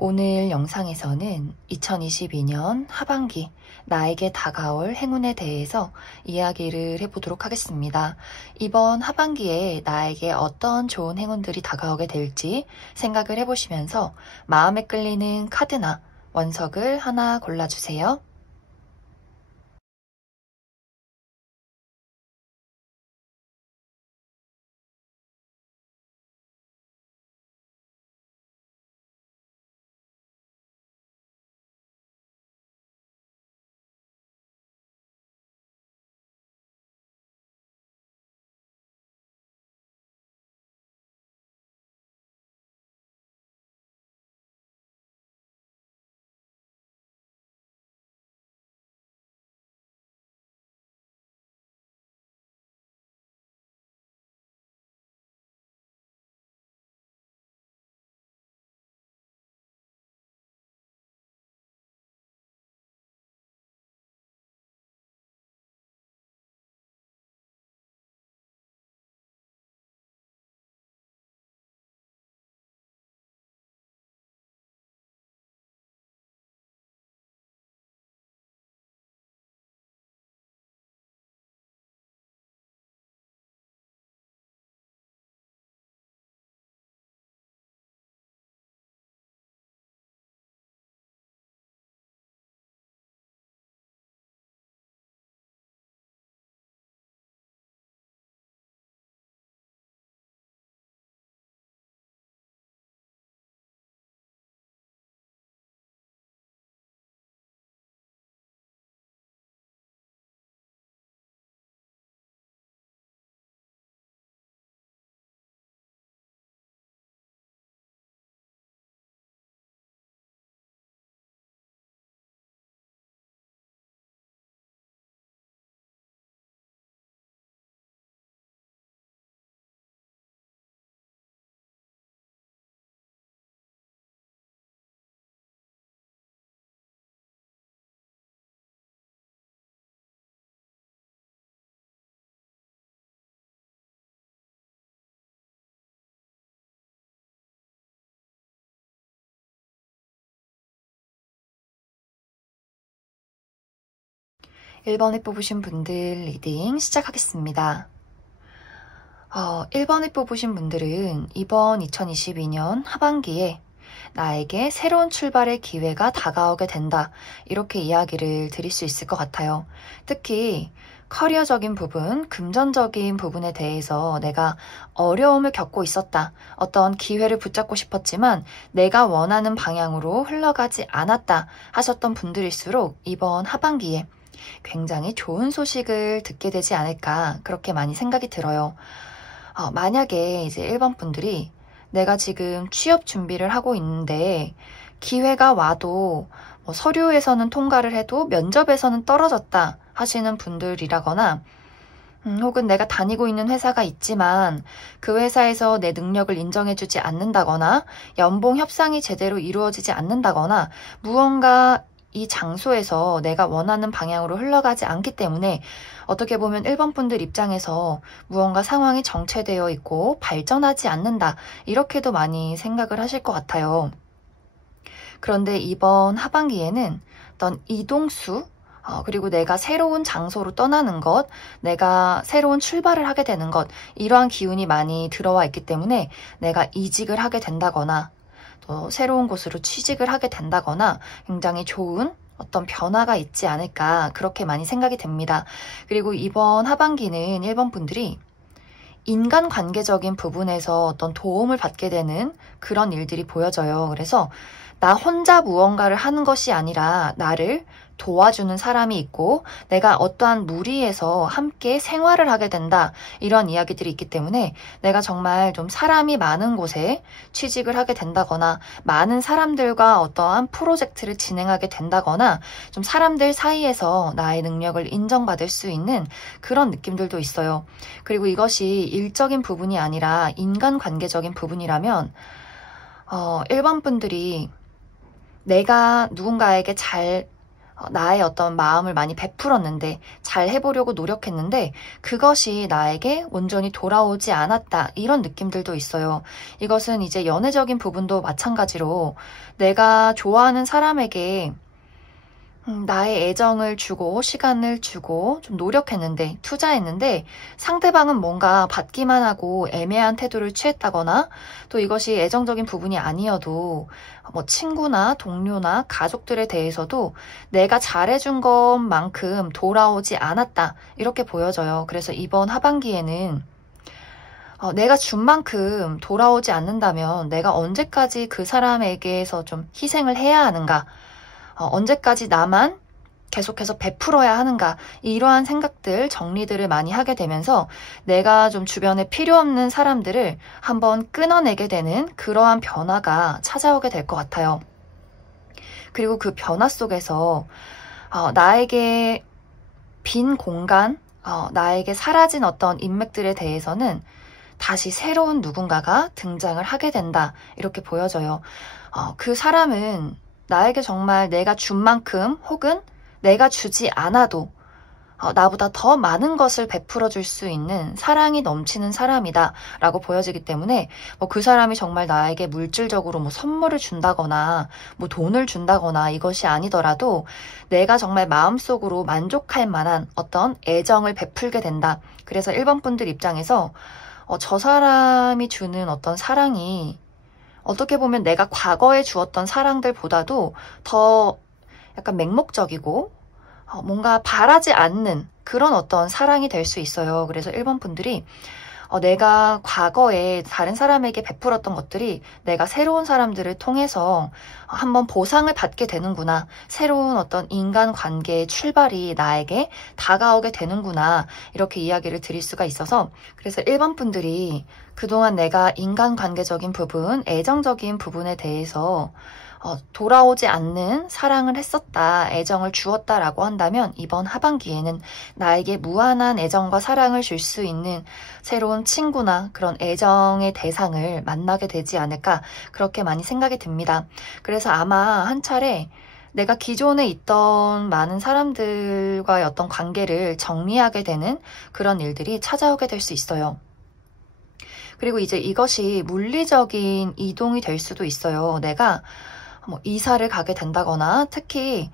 오늘 영상에서는 2022년 하반기 나에게 다가올 행운에 대해서 이야기를 해보도록 하겠습니다. 이번 하반기에 나에게 어떤 좋은 행운들이 다가오게 될지 생각을 해보시면서 마음에 끌리는 카드나 원석을 하나 골라주세요. (1) 번에 뽑으신 분들 리딩 시작하겠습니다. 1번에 뽑으신 분들은 이번 2022년 하반기에 나에게 새로운 출발의 기회가 다가오게 된다. 이렇게 이야기를 드릴 수 있을 것 같아요. 특히 커리어적인 부분, 금전적인 부분에 대해서 내가 어려움을 겪고 있었다. 어떤 기회를 붙잡고 싶었지만 내가 원하는 방향으로 흘러가지 않았다 하셨던 분들일수록 이번 하반기에 굉장히 좋은 소식을 듣게 되지 않을까 그렇게 많이 생각이 들어요. 만약에 이제 1번 분들이 내가 지금 취업 준비를 하고 있는데 기회가 와도 서류에서는 통과를 해도 면접에서는 떨어졌다 하시는 분들이라거나 혹은 내가 다니고 있는 회사가 있지만 그 회사에서 내 능력을 인정해주지 않는다거나 연봉 협상이 제대로 이루어지지 않는다거나 무언가 이 장소에서 내가 원하는 방향으로 흘러가지 않기 때문에 어떻게 보면 1번 분들 입장에서 무언가 상황이 정체되어 있고 발전하지 않는다 이렇게도 많이 생각을 하실 것 같아요. 그런데 이번 하반기에는 어떤 이동수 그리고 내가 새로운 장소로 떠나는 것, 내가 새로운 출발을 하게 되는 것 이러한 기운이 많이 들어와 있기 때문에 내가 이직을 하게 된다거나 또 새로운 곳으로 취직을 하게 된다거나 굉장히 좋은 어떤 변화가 있지 않을까 그렇게 많이 생각이 됩니다. 그리고 이번 하반기는 1번 분들이 인간관계적인 부분에서 어떤 도움을 받게 되는 그런 일들이 보여져요. 그래서 나 혼자 무언가를 하는 것이 아니라 나를 도와주는 사람이 있고 내가 어떠한 무리에서 함께 생활을 하게 된다 이런 이야기들이 있기 때문에 내가 정말 좀 사람이 많은 곳에 취직을 하게 된다거나 많은 사람들과 어떠한 프로젝트를 진행하게 된다거나 좀 사람들 사이에서 나의 능력을 인정받을 수 있는 그런 느낌들도 있어요. 그리고 이것이 일적인 부분이 아니라 인간관계적인 부분이라면 1번 분들이 내가 누군가에게 잘 나의 어떤 마음을 많이 베풀었는데, 잘 해보려고 노력했는데 그것이 나에게 온전히 돌아오지 않았다, 이런 느낌들도 있어요. 이것은 이제 연애적인 부분도 마찬가지로 내가 좋아하는 사람에게 나의 애정을 주고 시간을 주고 좀 노력했는데, 투자했는데 상대방은 뭔가 받기만 하고 애매한 태도를 취했다거나, 또 이것이 애정적인 부분이 아니어도 뭐 친구나 동료나 가족들에 대해서도 내가 잘해준 것만큼 돌아오지 않았다, 이렇게 보여져요. 그래서 이번 하반기에는 내가 준 만큼 돌아오지 않는다면 내가 언제까지 그 사람에게서 좀 희생을 해야 하는가, 언제까지 나만 계속해서 베풀어야 하는가, 이러한 생각들, 정리들을 많이 하게 되면서 내가 좀 주변에 필요 없는 사람들을 한번 끊어내게 되는 그러한 변화가 찾아오게 될 것 같아요. 그리고 그 변화 속에서 나에게 빈 공간, 나에게 사라진 어떤 인맥들에 대해서는 다시 새로운 누군가가 등장을 하게 된다, 이렇게 보여져요. 그 사람은 나에게 정말 내가 준 만큼, 혹은 내가 주지 않아도 나보다 더 많은 것을 베풀어 줄 수 있는 사랑이 넘치는 사람이다 라고 보여지기 때문에, 그 사람이 정말 나에게 물질적으로 뭐 선물을 준다거나 뭐 돈을 준다거나 이것이 아니더라도 내가 정말 마음속으로 만족할 만한 어떤 애정을 베풀게 된다. 그래서 1번 분들 입장에서 저 사람이 주는 어떤 사랑이 어떻게 보면 내가 과거에 주었던 사랑들보다도 더 약간 맹목적이고 뭔가 바라지 않는 그런 어떤 사랑이 될 수 있어요. 그래서 1번 분들이 내가 과거에 다른 사람에게 베풀었던 것들이 내가 새로운 사람들을 통해서 한번 보상을 받게 되는구나, 새로운 어떤 인간관계의 출발이 나에게 다가오게 되는구나, 이렇게 이야기를 드릴 수가 있어서, 그래서 1번 분들이 그동안 내가 인간관계적인 부분, 애정적인 부분에 대해서 돌아오지 않는 사랑을 했었다, 애정을 주었다라고 한다면 이번 하반기에는 나에게 무한한 애정과 사랑을 줄 수 있는 새로운 친구나 그런 애정의 대상을 만나게 되지 않을까, 그렇게 많이 생각이 듭니다. 그래서 아마 한 차례 내가 기존에 있던 많은 사람들과의 어떤 관계를 정리하게 되는 그런 일들이 찾아오게 될 수 있어요. 그리고 이제 이것이 물리적인 이동이 될 수도 있어요. 내가 뭐 이사를 가게 된다거나, 특히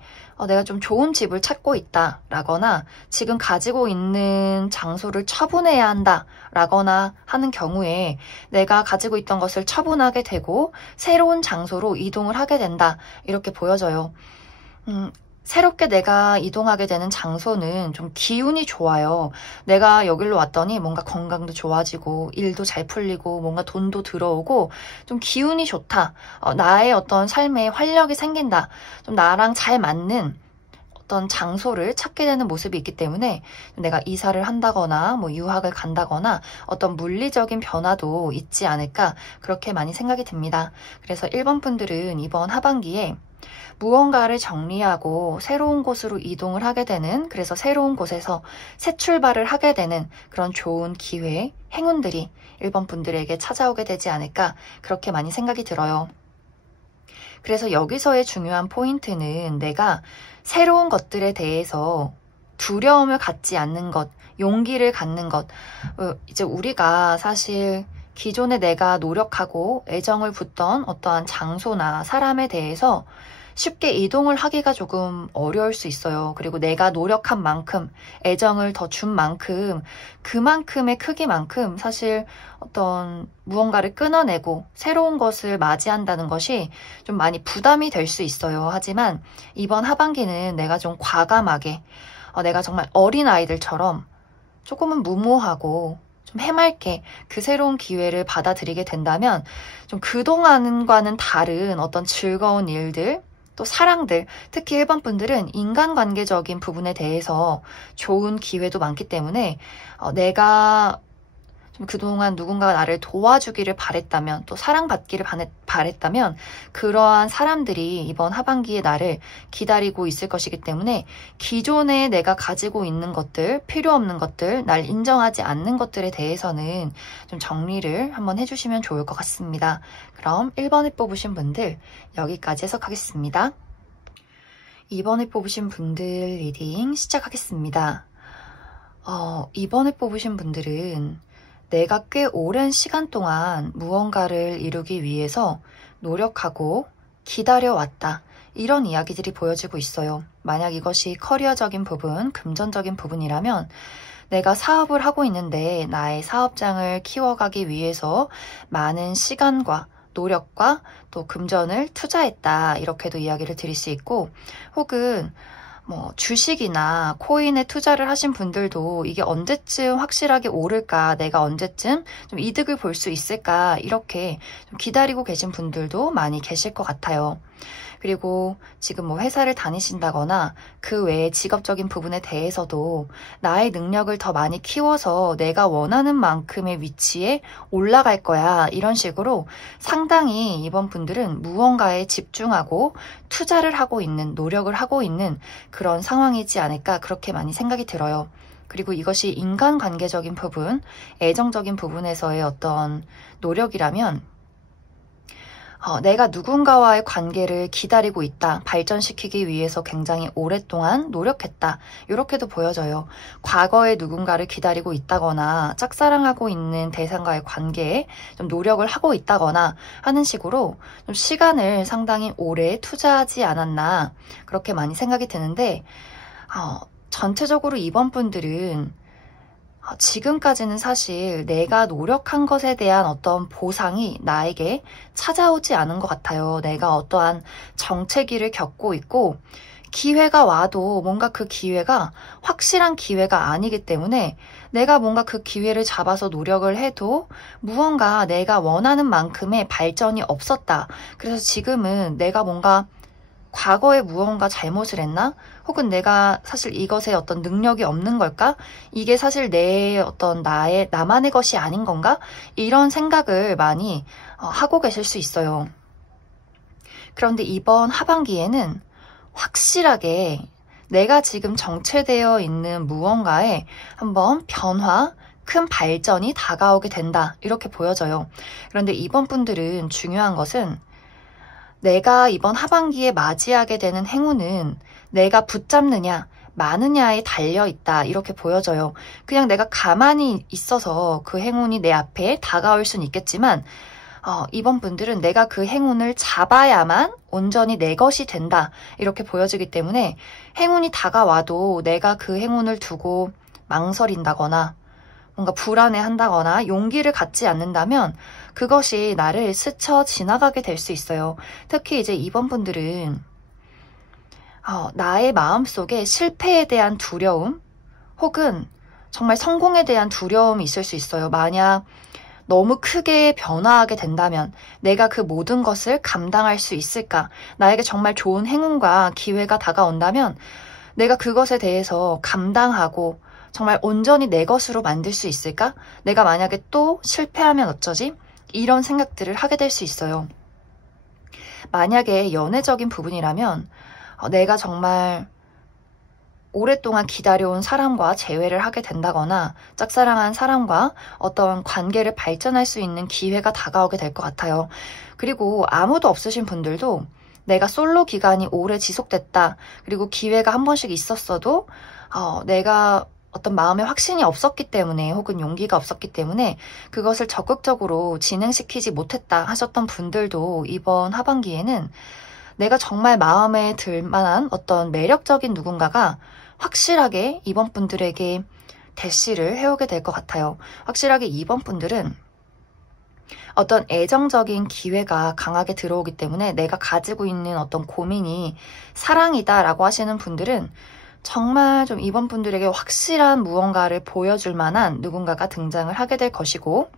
내가 좀 좋은 집을 찾고 있다 라거나, 지금 가지고 있는 장소를 처분해야 한다 라거나 하는 경우에 내가 가지고 있던 것을 처분하게 되고 새로운 장소로 이동을 하게 된다, 이렇게 보여져요. 새롭게 내가 이동하게 되는 장소는 좀 기운이 좋아요. 내가 여기로 왔더니 뭔가 건강도 좋아지고 일도 잘 풀리고 뭔가 돈도 들어오고 좀 기운이 좋다. 나의 어떤 삶에 활력이 생긴다. 좀 나랑 잘 맞는 어떤 장소를 찾게 되는 모습이 있기 때문에 내가 이사를 한다거나 뭐 유학을 간다거나 어떤 물리적인 변화도 있지 않을까, 그렇게 많이 생각이 듭니다. 그래서 1번 분들은 이번 하반기에 무언가를 정리하고 새로운 곳으로 이동을 하게 되는, 그래서 새로운 곳에서 새 출발을 하게 되는 그런 좋은 기회, 행운들이 1번 분들에게 찾아오게 되지 않을까, 그렇게 많이 생각이 들어요. 그래서 여기서의 중요한 포인트는 내가 새로운 것들에 대해서 두려움을 갖지 않는 것, 용기를 갖는 것. 이제 우리가 사실 기존에 내가 노력하고 애정을 붓던 어떠한 장소나 사람에 대해서 쉽게 이동을 하기가 조금 어려울 수 있어요. 그리고 내가 노력한 만큼, 애정을 더 준 만큼, 그만큼의 크기만큼 사실 어떤 무언가를 끊어내고 새로운 것을 맞이한다는 것이 좀 많이 부담이 될 수 있어요. 하지만 이번 하반기는 내가 좀 과감하게, 내가 정말 어린아이들처럼 조금은 무모하고 좀 해맑게 그 새로운 기회를 받아들이게 된다면 좀 그동안과는 다른 어떤 즐거운 일들, 또 사랑들, 특히 1번 분들은 인간관계적인 부분에 대해서 좋은 기회도 많기 때문에 내가 좀 그동안 누군가가 나를 도와주기를 바랬다면, 또 사랑받기를 바랬다면 그러한 사람들이 이번 하반기에 나를 기다리고 있을 것이기 때문에 기존에 내가 가지고 있는 것들, 필요 없는 것들, 날 인정하지 않는 것들에 대해서는 좀 정리를 한번 해주시면 좋을 것 같습니다. 그럼 1번을 뽑으신 분들 여기까지 해석하겠습니다. 이번에 뽑으신 분들 리딩 시작하겠습니다. 이번에 뽑으신 분들은 내가 꽤 오랜 시간 동안 무언가를 이루기 위해서 노력하고 기다려왔다. 이런 이야기들이 보여지고 있어요. 만약 이것이 커리어적인 부분, 금전적인 부분이라면 내가 사업을 하고 있는데 나의 사업장을 키워가기 위해서 많은 시간과 노력과 또 금전을 투자했다. 이렇게도 이야기를 드릴 수 있고, 혹은 주식이나 코인에 투자를 하신 분들도 이게 언제쯤 확실하게 오를까, 내가 언제쯤 좀 이득을 볼 수 있을까, 이렇게 좀 기다리고 계신 분들도 많이 계실 것 같아요. 그리고 지금 회사를 다니신다거나 그 외의 직업적인 부분에 대해서도 나의 능력을 더 많이 키워서 내가 원하는 만큼의 위치에 올라갈 거야. 이런 식으로 상당히 이번 분들은 무언가에 집중하고 투자를 하고 있는, 노력을 하고 있는 그런 상황이지 않을까, 그렇게 많이 생각이 들어요. 그리고 이것이 인간관계적인 부분, 애정적인 부분에서의 어떤 노력이라면 내가 누군가와의 관계를 기다리고 있다, 발전시키기 위해서 굉장히 오랫동안 노력했다, 이렇게도 보여져요. 과거에 누군가를 기다리고 있다거나 짝사랑하고 있는 대상과의 관계에 좀 노력을 하고 있다거나 하는 식으로 좀 시간을 상당히 오래 투자하지 않았나, 그렇게 많이 생각이 드는데, 전체적으로 이번 분들은 지금까지는 사실 내가 노력한 것에 대한 어떤 보상이 나에게 찾아오지 않은 것 같아요. 내가 어떠한 정체기를 겪고 있고, 기회가 와도 뭔가 그 기회가 확실한 기회가 아니기 때문에 내가 뭔가 그 기회를 잡아서 노력을 해도 무언가 내가 원하는 만큼의 발전이 없었다. 그래서 지금은 내가 뭔가 과거에 무언가 잘못을 했나? 혹은 내가 사실 이것에 어떤 능력이 없는 걸까? 이게 사실 내 어떤 나만의 것이 아닌 건가? 이런 생각을 많이 하고 계실 수 있어요. 그런데 이번 하반기에는 확실하게 내가 지금 정체되어 있는 무언가에 한번 변화, 큰 발전이 다가오게 된다. 이렇게 보여져요. 그런데 이번 분들은 중요한 것은 내가 이번 하반기에 맞이하게 되는 행운은 내가 붙잡느냐, 마느냐에 달려있다. 이렇게 보여져요. 그냥 내가 가만히 있어서 그 행운이 내 앞에 다가올 수는 있겠지만, 이번 분들은 내가 그 행운을 잡아야만 온전히 내 것이 된다. 이렇게 보여지기 때문에 행운이 다가와도 내가 그 행운을 두고 망설인다거나 뭔가 불안해한다거나 용기를 갖지 않는다면 그것이 나를 스쳐 지나가게 될 수 있어요. 특히 이제 이번 분들은 나의 마음속에 실패에 대한 두려움 혹은 정말 성공에 대한 두려움이 있을 수 있어요. 만약 너무 크게 변화하게 된다면 내가 그 모든 것을 감당할 수 있을까? 나에게 정말 좋은 행운과 기회가 다가온다면 내가 그것에 대해서 감당하고 정말 온전히 내 것으로 만들 수 있을까? 내가 만약에 또 실패하면 어쩌지? 이런 생각들을 하게 될 수 있어요. 만약에 연애적인 부분이라면 내가 정말 오랫동안 기다려온 사람과 재회를 하게 된다거나 짝사랑한 사람과 어떤 관계를 발전할 수 있는 기회가 다가오게 될 것 같아요. 그리고 아무도 없으신 분들도 내가 솔로 기간이 오래 지속됐다. 그리고 기회가 한 번씩 있었어도 내가 어떤 마음의 확신이 없었기 때문에 혹은 용기가 없었기 때문에 그것을 적극적으로 진행시키지 못했다 하셨던 분들도 이번 하반기에는 내가 정말 마음에 들 만한 어떤 매력적인 누군가가 확실하게 이번 분들에게 대시를 해오게 될 것 같아요. 확실하게 이번 분들은 어떤 애정적인 기회가 강하게 들어오기 때문에 내가 가지고 있는 어떤 고민이 사랑이다라고 하시는 분들은 정말 좀 이번 분들에게 확실한 무언가를 보여줄 만한 누군가가 등장을 하게 될 것이고,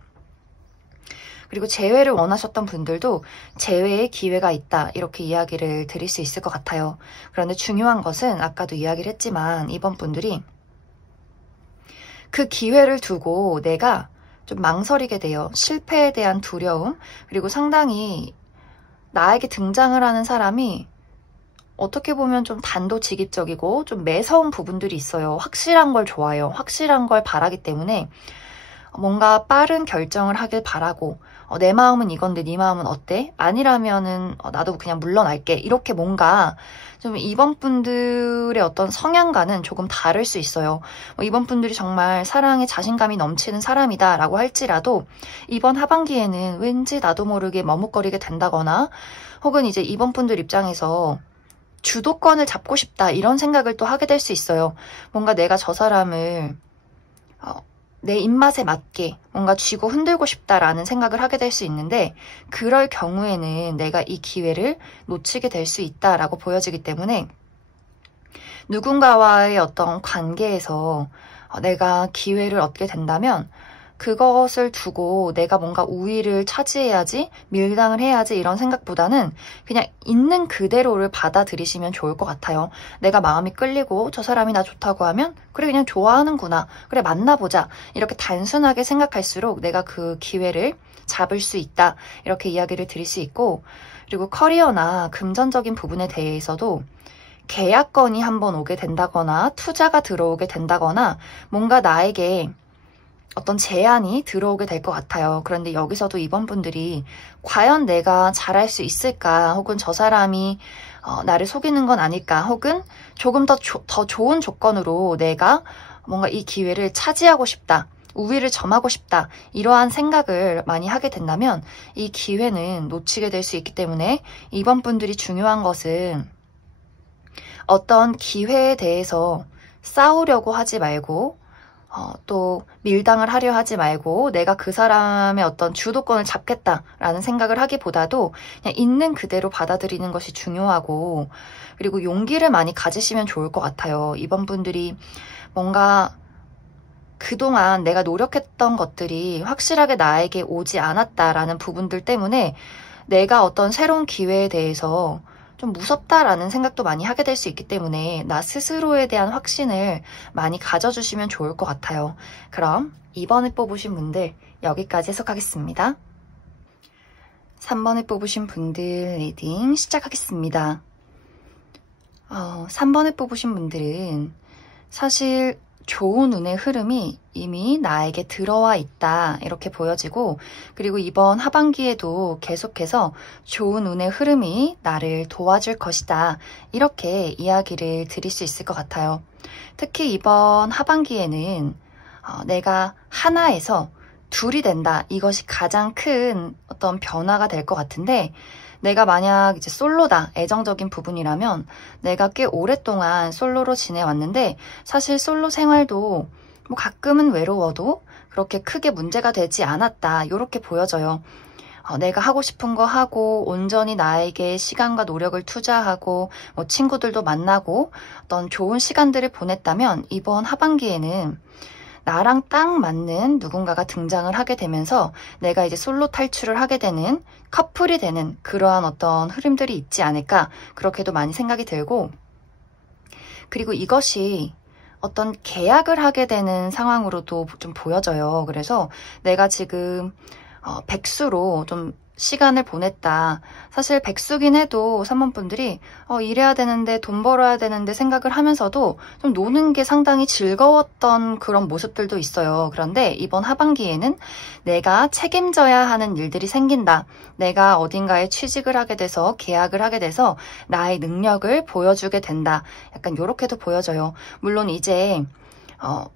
그리고 재회를 원하셨던 분들도 재회의 기회가 있다, 이렇게 이야기를 드릴 수 있을 것 같아요. 그런데 중요한 것은 아까도 이야기를 했지만 이번 분들이 그 기회를 두고 내가 좀 망설이게 돼요. 실패에 대한 두려움, 그리고 상당히 나에게 등장을 하는 사람이 어떻게 보면 좀 단도직입적이고 좀 매서운 부분들이 있어요. 확실한 걸 좋아해요. 확실한 걸 바라기 때문에 뭔가 빠른 결정을 하길 바라고 내 마음은 이건데 네 마음은 어때? 아니라면은 나도 그냥 물러날게. 이렇게 뭔가 좀 이번 분들의 어떤 성향과는 조금 다를 수 있어요. 이번 분들이 정말 사랑에 자신감이 넘치는 사람이다 라고 할지라도 이번 하반기에는 왠지 나도 모르게 머뭇거리게 된다거나 혹은 이제 이번 분들 입장에서 주도권을 잡고 싶다 이런 생각을 또 하게 될 수 있어요. 뭔가 내가 저 사람을 내 입맛에 맞게 뭔가 쥐고 흔들고 싶다라는 생각을 하게 될 수 있는데 그럴 경우에는 내가 이 기회를 놓치게 될 수 있다라고 보여지기 때문에 누군가와의 어떤 관계에서 내가 기회를 얻게 된다면 그것을 두고 내가 뭔가 우위를 차지해야지, 밀당을 해야지 이런 생각보다는 그냥 있는 그대로를 받아들이시면 좋을 것 같아요. 내가 마음이 끌리고 저 사람이 나 좋다고 하면 그래 그냥 좋아하는구나. 그래 만나보자. 이렇게 단순하게 생각할수록 내가 그 기회를 잡을 수 있다. 이렇게 이야기를 드릴 수 있고 그리고 커리어나 금전적인 부분에 대해서도 계약건이 한번 오게 된다거나 투자가 들어오게 된다거나 뭔가 나에게 어떤 제안이 들어오게 될 것 같아요. 그런데 여기서도 이번 분들이 과연 내가 잘할 수 있을까 혹은 저 사람이 나를 속이는 건 아닐까 혹은 조금 더 좋은 조건으로 내가 뭔가 이 기회를 차지하고 싶다. 우위를 점하고 싶다. 이러한 생각을 많이 하게 된다면 이 기회는 놓치게 될 수 있기 때문에 이번 분들이 중요한 것은 어떤 기회에 대해서 싸우려고 하지 말고 또 밀당을 하려 하지 말고 내가 그 사람의 어떤 주도권을 잡겠다라는 생각을 하기보다도 그냥 있는 그대로 받아들이는 것이 중요하고 그리고 용기를 많이 가지시면 좋을 것 같아요. 이번 분들이 뭔가 그동안 내가 노력했던 것들이 확실하게 나에게 오지 않았다라는 부분들 때문에 내가 어떤 새로운 기회에 대해서 좀 무섭다라는 생각도 많이 하게 될 수 있기 때문에 나 스스로에 대한 확신을 많이 가져주시면 좋을 것 같아요. 그럼 2번을 뽑으신 분들 여기까지 해석하겠습니다. 3번을 뽑으신 분들 리딩 시작하겠습니다. 3번을 뽑으신 분들은 사실 좋은 운의 흐름이 이미 나에게 들어와 있다 이렇게 보여지고 그리고 이번 하반기에도 계속해서 좋은 운의 흐름이 나를 도와줄 것이다 이렇게 이야기를 드릴 수 있을 것 같아요. 특히 이번 하반기에는 내가 하나에서 둘이 된다 이것이 가장 큰 어떤 변화가 될 것 같은데 내가 만약 이제 솔로다, 애정적인 부분이라면 내가 꽤 오랫동안 솔로로 지내왔는데 사실 솔로 생활도 뭐 가끔은 외로워도 그렇게 크게 문제가 되지 않았다 이렇게 보여져요. 내가 하고 싶은 거 하고 온전히 나에게 시간과 노력을 투자하고 뭐 친구들도 만나고 어떤 좋은 시간들을 보냈다면 이번 하반기에는 나랑 딱 맞는 누군가가 등장을 하게 되면서 내가 이제 솔로 탈출을 하게 되는 커플이 되는 그러한 어떤 흐름들이 있지 않을까 그렇게도 많이 생각이 들고 그리고 이것이 어떤 계약을 하게 되는 상황으로도 좀 보여져요. 그래서 내가 지금 백수로 좀 시간을 보냈다. 사실 백수긴 해도 3번 분들이 일해야 되는데 돈 벌어야 되는데 생각을 하면서도 좀 노는 게 상당히 즐거웠던 그런 모습들도 있어요. 그런데 이번 하반기에는 내가 책임져야 하는 일들이 생긴다. 내가 어딘가에 취직을 하게 돼서 계약을 하게 돼서 나의 능력을 보여주게 된다. 약간 이렇게도 보여져요. 물론 이제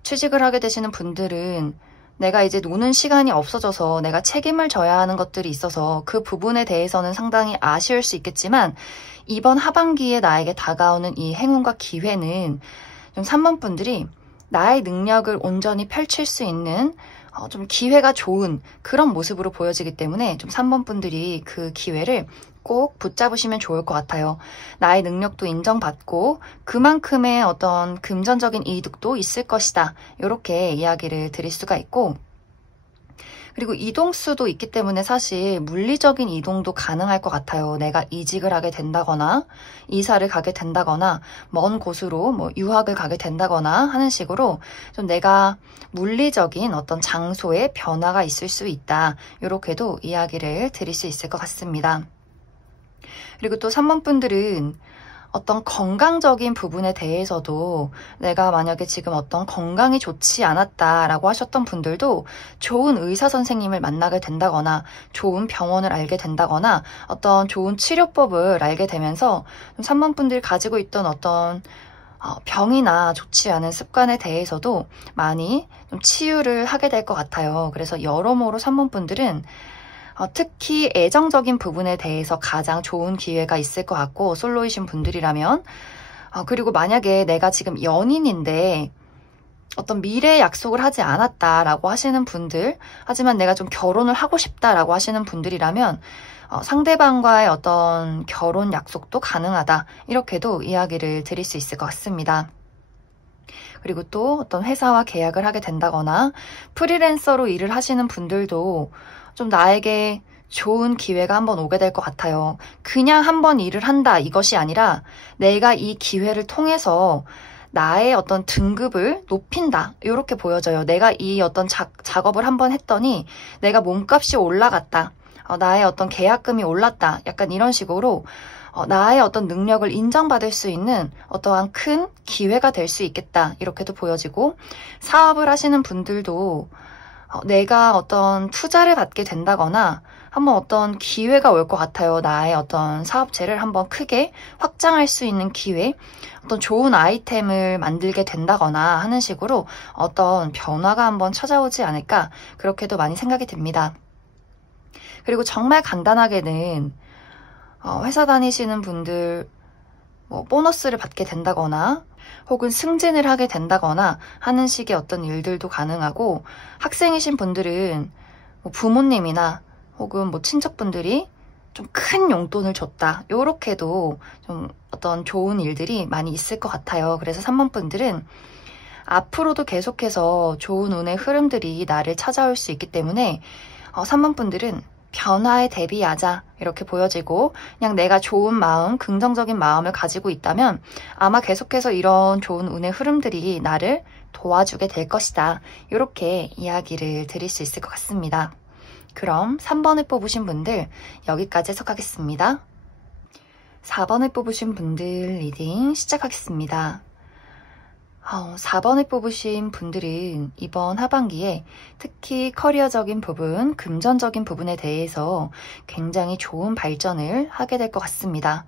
취직을 하게 되시는 분들은 내가 이제 노는 시간이 없어져서 내가 책임을 져야 하는 것들이 있어서 그 부분에 대해서는 상당히 아쉬울 수 있겠지만 이번 하반기에 나에게 다가오는 이 행운과 기회는 좀 3번 분들이 나의 능력을 온전히 펼칠 수 있는 좀 기회가 좋은 그런 모습으로 보여지기 때문에 좀 3번 분들이 그 기회를 꼭 붙잡으시면 좋을 것 같아요. 나의 능력도 인정받고 그만큼의 어떤 금전적인 이득도 있을 것이다. 이렇게 이야기를 드릴 수가 있고 그리고 이동수도 있기 때문에 사실 물리적인 이동도 가능할 것 같아요. 내가 이직을 하게 된다거나 이사를 가게 된다거나 먼 곳으로 뭐 유학을 가게 된다거나 하는 식으로 좀 내가 물리적인 어떤 장소에 변화가 있을 수 있다. 이렇게도 이야기를 드릴 수 있을 것 같습니다. 그리고 또 3번 분들은 어떤 건강적인 부분에 대해서도 내가 만약에 지금 어떤 건강이 좋지 않았다라고 하셨던 분들도 좋은 의사 선생님을 만나게 된다거나 좋은 병원을 알게 된다거나 어떤 좋은 치료법을 알게 되면서 3번 분들이 가지고 있던 어떤 병이나 좋지 않은 습관에 대해서도 많이 좀 치유를 하게 될 것 같아요. 그래서 여러모로 3번 분들은 특히 애정적인 부분에 대해서 가장 좋은 기회가 있을 것 같고, 솔로이신 분들이라면. 그리고 만약에 내가 지금 연인인데 어떤 미래 약속을 하지 않았다라고 하시는 분들, 하지만 내가 좀 결혼을 하고 싶다라고 하시는 분들이라면 상대방과의 어떤 결혼 약속도 가능하다, 이렇게도 이야기를 드릴 수 있을 것 같습니다. 그리고 또 어떤 회사와 계약을 하게 된다거나 프리랜서로 일을 하시는 분들도 좀 나에게 좋은 기회가 한번 오게 될 것 같아요. 그냥 한번 일을 한다, 이것이 아니라 내가 이 기회를 통해서 나의 어떤 등급을 높인다, 이렇게 보여져요. 내가 이 어떤 작업을 한번 했더니 내가 몸값이 올라갔다, 나의 어떤 계약금이 올랐다, 약간 이런 식으로 나의 어떤 능력을 인정받을 수 있는 어떠한 큰 기회가 될 수 있겠다, 이렇게도 보여지고, 사업을 하시는 분들도 내가 어떤 투자를 받게 된다거나 한번 어떤 기회가 올 것 같아요. 나의 어떤 사업체를 한번 크게 확장할 수 있는 기회, 어떤 좋은 아이템을 만들게 된다거나 하는 식으로 어떤 변화가 한번 찾아오지 않을까, 그렇게도 많이 생각이 듭니다. 그리고 정말 간단하게는 회사 다니시는 분들 보너스를 받게 된다거나 혹은 승진을 하게 된다거나 하는 식의 어떤 일들도 가능하고, 학생이신 분들은 부모님이나 혹은 친척분들이 좀 큰 용돈을 줬다, 요렇게도 좀 어떤 좋은 일들이 많이 있을 것 같아요. 그래서 3번 분들은 앞으로도 계속해서 좋은 운의 흐름들이 나를 찾아올 수 있기 때문에 3번 분들은 변화에 대비하자, 이렇게 보여지고, 그냥 내가 좋은 마음, 긍정적인 마음을 가지고 있다면 아마 계속해서 이런 좋은 운의 흐름들이 나를 도와주게 될 것이다, 이렇게 이야기를 드릴 수 있을 것 같습니다. 그럼 3번을 뽑으신 분들 여기까지 해석하겠습니다. 4번을 뽑으신 분들 리딩 시작하겠습니다. 4번을 뽑으신 분들은 이번 하반기에 특히 커리어적인 부분, 금전적인 부분에 대해서 굉장히 좋은 발전을 하게 될 것 같습니다.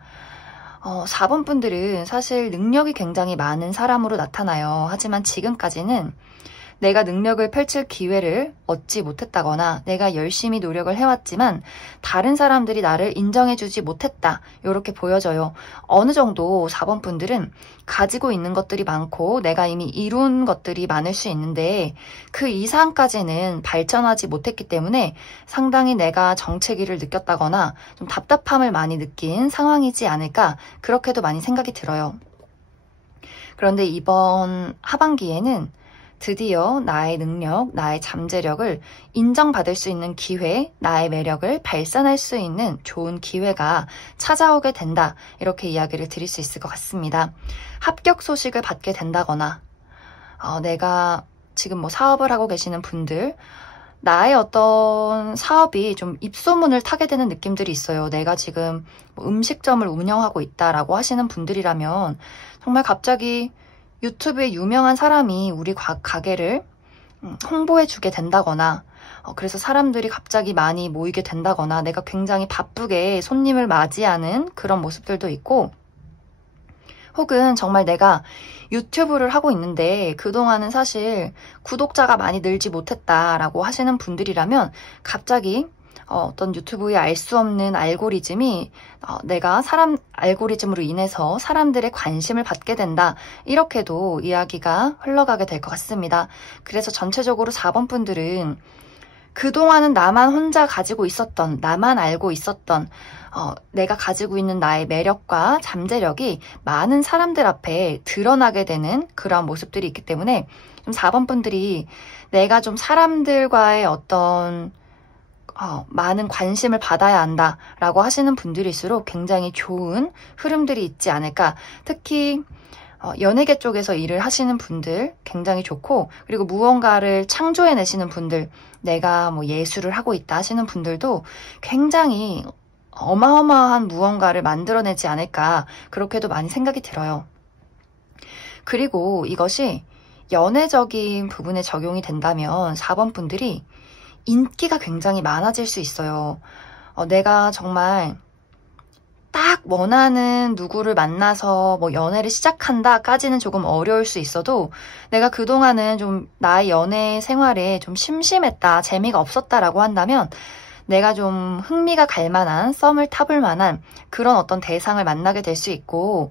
4번 분들은 사실 능력이 굉장히 많은 사람으로 나타나요. 하지만 지금까지는 내가 능력을 펼칠 기회를 얻지 못했다거나 내가 열심히 노력을 해왔지만 다른 사람들이 나를 인정해주지 못했다, 이렇게 보여져요. 어느 정도 4번 분들은 가지고 있는 것들이 많고 내가 이미 이룬 것들이 많을 수 있는데 그 이상까지는 발전하지 못했기 때문에 상당히 내가 정체기를 느꼈다거나 좀 답답함을 많이 느낀 상황이지 않을까, 그렇게도 많이 생각이 들어요. 그런데 이번 하반기에는 드디어 나의 능력, 나의 잠재력을 인정받을 수 있는 기회, 나의 매력을 발산할 수 있는 좋은 기회가 찾아오게 된다, 이렇게 이야기를 드릴 수 있을 것 같습니다. 합격 소식을 받게 된다거나 내가 지금 사업을 하고 계시는 분들, 나의 어떤 사업이 좀 입소문을 타게 되는 느낌들이 있어요. 내가 지금 음식점을 운영하고 있다라고 하시는 분들이라면 정말 갑자기 유튜브에 유명한 사람이 우리 가게를 홍보해주게 된다거나, 그래서 사람들이 갑자기 많이 모이게 된다거나, 내가 굉장히 바쁘게 손님을 맞이하는 그런 모습들도 있고, 혹은 정말 내가 유튜브를 하고 있는데 그동안은 사실 구독자가 많이 늘지 못했다라고 하시는 분들이라면 갑자기 어떤 유튜브에 알 수 없는 알고리즘이 내가 알고리즘으로 인해서 사람들의 관심을 받게 된다, 이렇게도 이야기가 흘러가게 될 것 같습니다. 그래서 전체적으로 4번 분들은 그동안은 나만 혼자 가지고 있었던, 나만 알고 있었던 내가 가지고 있는 나의 매력과 잠재력이 많은 사람들 앞에 드러나게 되는 그런 모습들이 있기 때문에 좀 4번 분들이 내가 좀 사람들과의 어떤 많은 관심을 받아야 한다라고 하시는 분들일수록 굉장히 좋은 흐름들이 있지 않을까. 특히 연예계 쪽에서 일을 하시는 분들 굉장히 좋고, 그리고 무언가를 창조해내시는 분들, 내가 예술을 하고 있다 하시는 분들도 굉장히 어마어마한 무언가를 만들어내지 않을까 그렇게도 많이 생각이 들어요. 그리고 이것이 연애적인 부분에 적용이 된다면 4번 분들이 인기가 굉장히 많아질 수 있어요. 내가 정말 딱 원하는 누구를 만나서 뭐 연애를 시작한다까지는 조금 어려울 수 있어도 내가 그동안은 좀 나의 연애 생활에 좀 심심했다, 재미가 없었다라고 한다면 내가 좀 흥미가 갈 만한, 썸을 타볼 만한 그런 어떤 대상을 만나게 될 수 있고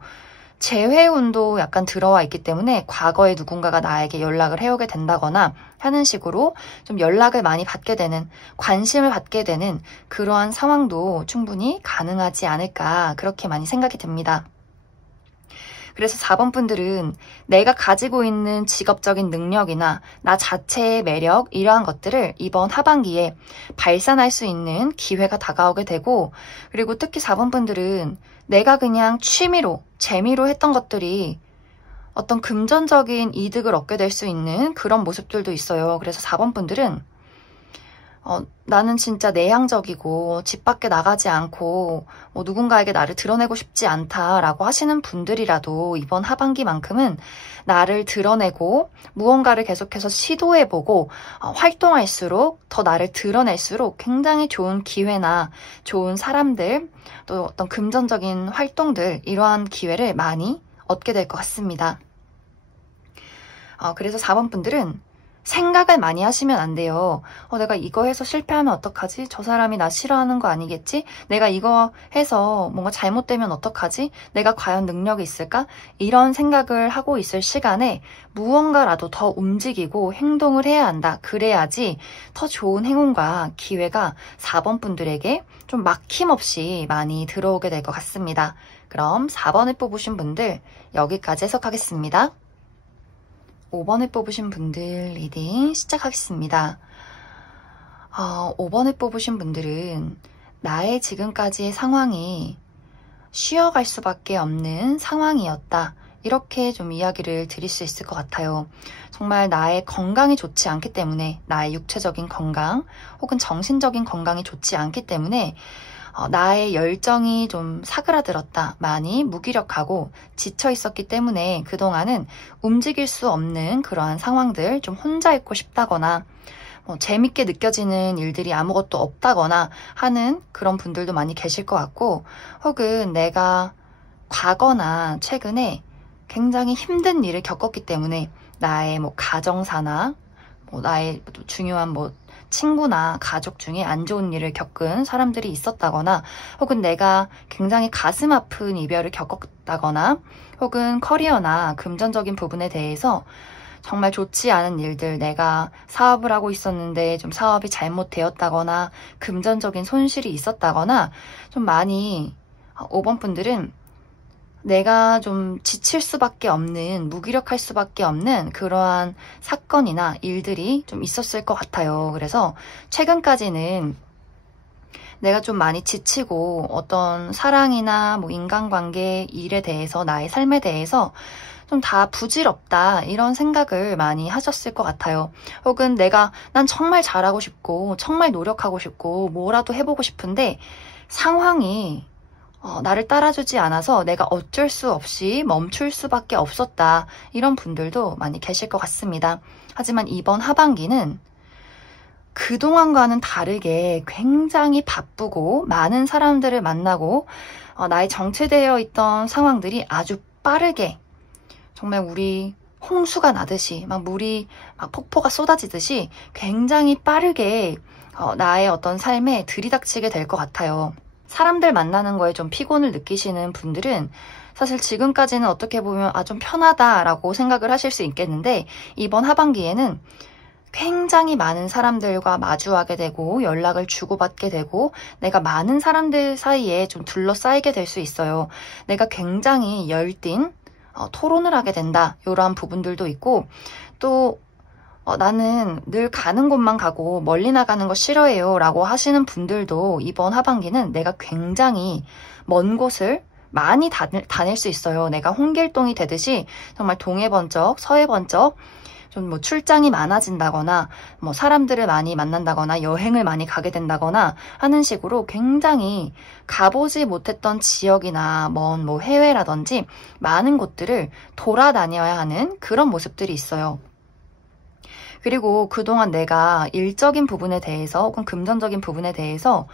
재회운도 약간 들어와 있기 때문에 과거에 누군가가 나에게 연락을 해오게 된다거나 하는 식으로 좀 연락을 많이 받게 되는, 관심을 받게 되는 그러한 상황도 충분히 가능하지 않을까 그렇게 많이 생각이 듭니다. 그래서 4번 분들은 내가 가지고 있는 직업적인 능력이나 나 자체의 매력 이러한 것들을 이번 하반기에 발산할 수 있는 기회가 다가오게 되고, 그리고 특히 4번 분들은 내가 그냥 취미로, 재미로 했던 것들이 어떤 금전적인 이득을 얻게 될 수 있는 그런 모습들도 있어요. 그래서 4번 분들은 나는 진짜 내향적이고 집 밖에 나가지 않고 누군가에게 나를 드러내고 싶지 않다라고 하시는 분들이라도 이번 하반기만큼은 나를 드러내고 무언가를 계속해서 시도해보고 활동할수록 더 나를 드러낼수록 굉장히 좋은 기회나 좋은 사람들 또 어떤 금전적인 활동들 이러한 기회를 많이 얻게 될 것 같습니다. 그래서 4번 분들은 생각을 많이 하시면 안 돼요. 내가 이거 해서 실패하면 어떡하지? 저 사람이 나 싫어하는 거 아니겠지? 내가 이거 해서 뭔가 잘못되면 어떡하지? 내가 과연 능력이 있을까? 이런 생각을 하고 있을 시간에 무언가라도 더 움직이고 행동을 해야 한다. 그래야지 더 좋은 행운과 기회가 4번 분들에게 좀 막힘없이 많이 들어오게 될 것 같습니다. 그럼 4번을 뽑으신 분들 여기까지 해석하겠습니다. 5번을 뽑으신 분들 리딩 시작하겠습니다. 5번을 뽑으신 분들은 나의 지금까지의 상황이 쉬어갈 수밖에 없는 상황이었다. 이렇게 좀 이야기를 드릴 수 있을 것 같아요. 정말 나의 건강이 좋지 않기 때문에, 나의 육체적인 건강 혹은 정신적인 건강이 좋지 않기 때문에 나의 열정이 좀 사그라들었다. 많이 무기력하고 지쳐 있었기 때문에 그동안은 움직일 수 없는 그러한 상황들, 좀 혼자 있고 싶다거나 재밌게 느껴지는 일들이 아무것도 없다거나 하는 그런 분들도 많이 계실 것 같고, 혹은 내가 과거나 최근에 굉장히 힘든 일을 겪었기 때문에 나의 가정사나 나의 중요한 친구나 가족 중에 안 좋은 일을 겪은 사람들이 있었다거나, 혹은 내가 굉장히 가슴 아픈 이별을 겪었다거나, 혹은 커리어나 금전적인 부분에 대해서 정말 좋지 않은 일들, 내가 사업을 하고 있었는데 좀 사업이 잘못되었다거나 금전적인 손실이 있었다거나, 좀 많이 5번 분들은 내가 좀 지칠 수밖에 없는, 무기력할 수밖에 없는 그러한 사건이나 일들이 좀 있었을 것 같아요. 그래서 최근까지는 내가 좀 많이 지치고 어떤 사랑이나 인간관계, 일에 대해서, 나의 삶에 대해서 좀 다 부질없다 이런 생각을 많이 하셨을 것 같아요. 혹은 난 정말 잘하고 싶고 정말 노력하고 싶고 뭐라도 해보고 싶은데 상황이 나를 따라주지 않아서 내가 어쩔 수 없이 멈출 수밖에 없었다. 이런 분들도 많이 계실 것 같습니다. 하지만 이번 하반기는 그동안과는 다르게 굉장히 바쁘고 많은 사람들을 만나고 나의 정체되어 있던 상황들이 아주 빠르게, 정말 우리 홍수가 나듯이 물이 폭포가 쏟아지듯이 굉장히 빠르게 나의 어떤 삶에 들이닥치게 될 것 같아요. 사람들 만나는 거에 좀 피곤을 느끼시는 분들은 사실 지금까지는 어떻게 보면 좀 편하다라고 생각을 하실 수 있겠는데, 이번 하반기에는 굉장히 많은 사람들과 마주하게 되고 연락을 주고받게 되고 내가 많은 사람들 사이에 좀 둘러싸이게 될 수 있어요. 내가 굉장히 열띤 토론을 하게 된다. 이러한 부분들도 있고, 또 나는 늘 가는 곳만 가고 멀리 나가는 거 싫어해요 라고 하시는 분들도 이번 하반기는 내가 굉장히 먼 곳을 많이 다닐 수 있어요. 내가 홍길동이 되듯이 정말 동해 번쩍 서해 번쩍 좀 뭐 출장이 많아진다거나 뭐 사람들을 많이 만난다거나 여행을 많이 가게 된다거나 하는 식으로 굉장히 가보지 못했던 지역이나 먼 뭐 해외라든지 많은 곳들을 돌아다녀야 하는 그런 모습들이 있어요. 그리고 그동안 내가 일적인 부분에 대해서 혹은 금전적인 부분에 대해서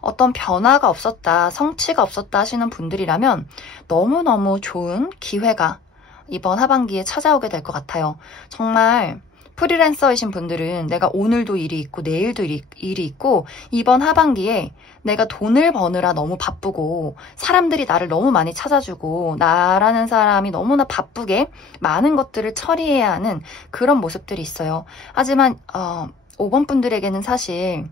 어떤 변화가 없었다, 성취가 없었다 하시는 분들이라면 너무너무 좋은 기회가 이번 하반기에 찾아오게 될 것 같아요. 정말 프리랜서이신 분들은 내가 오늘도 일이 있고 내일도 일이 있고 이번 하반기에 내가 돈을 버느라 너무 바쁘고 사람들이 나를 너무 많이 찾아주고 나라는 사람이 너무나 바쁘게 많은 것들을 처리해야 하는 그런 모습들이 있어요. 하지만 5번 분들에게는 사실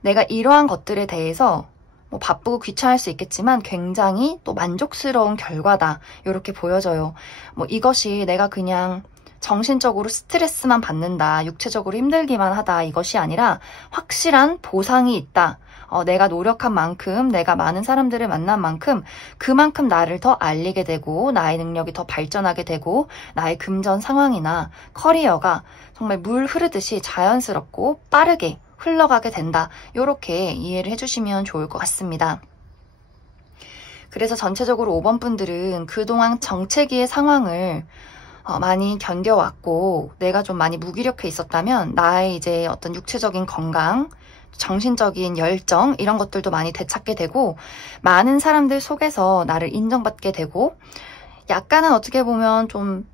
내가 이러한 것들에 대해서 뭐 바쁘고 귀찮을 수 있겠지만 굉장히 또 만족스러운 결과다 이렇게 보여져요. 뭐 이것이 내가 그냥 정신적으로 스트레스만 받는다, 육체적으로 힘들기만 하다 이것이 아니라 확실한 보상이 있다. 내가 노력한 만큼, 내가 많은 사람들을 만난 만큼 그만큼 나를 더 알리게 되고 나의 능력이 더 발전하게 되고 나의 금전 상황이나 커리어가 정말 물 흐르듯이 자연스럽고 빠르게 흘러가게 된다. 이렇게 이해를 해주시면 좋을 것 같습니다. 그래서 전체적으로 5번 분들은 그동안 정체기의 상황을 많이 견뎌왔고 내가 좀 많이 무기력해 있었다면 나의 이제 어떤 육체적인 건강, 정신적인 열정 이런 것들도 많이 되찾게 되고 많은 사람들 속에서 나를 인정받게 되고 약간은 어떻게 보면 좀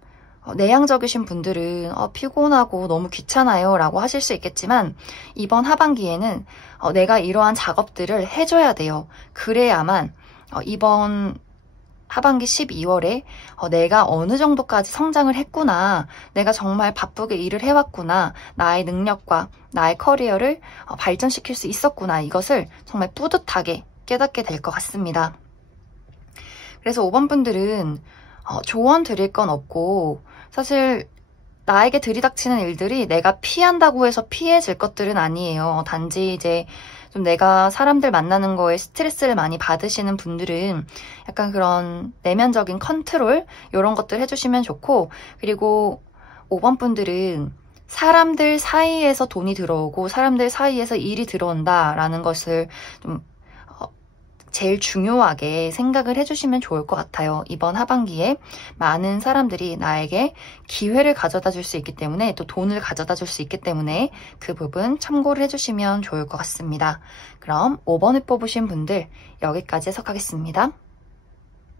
내향적이신 분들은 피곤하고 너무 귀찮아요 라고 하실 수 있겠지만 이번 하반기에는 내가 이러한 작업들을 해줘야 돼요. 그래야만 이번 하반기 12월에 내가 어느 정도까지 성장을 했구나, 내가 정말 바쁘게 일을 해왔구나, 나의 능력과 나의 커리어를 발전시킬 수 있었구나, 이것을 정말 뿌듯하게 깨닫게 될 것 같습니다. 그래서 5번 분들은 조언 드릴 건 없고 사실 나에게 들이닥치는 일들이 내가 피한다고 해서 피해질 것들은 아니에요. 단지 이제 좀 내가 사람들 만나는 거에 스트레스를 많이 받으시는 분들은 약간 그런 내면적인 컨트롤 이런 것들 해주시면 좋고, 그리고 5번 분들은 사람들 사이에서 돈이 들어오고 사람들 사이에서 일이 들어온다라는 것을 좀 제일 중요하게 생각을 해주시면 좋을 것 같아요. 이번 하반기에 많은 사람들이 나에게 기회를 가져다 줄 수 있기 때문에 또 돈을 가져다 줄 수 있기 때문에 그 부분 참고를 해주시면 좋을 것 같습니다. 그럼 5번을 뽑으신 분들 여기까지 해석하겠습니다.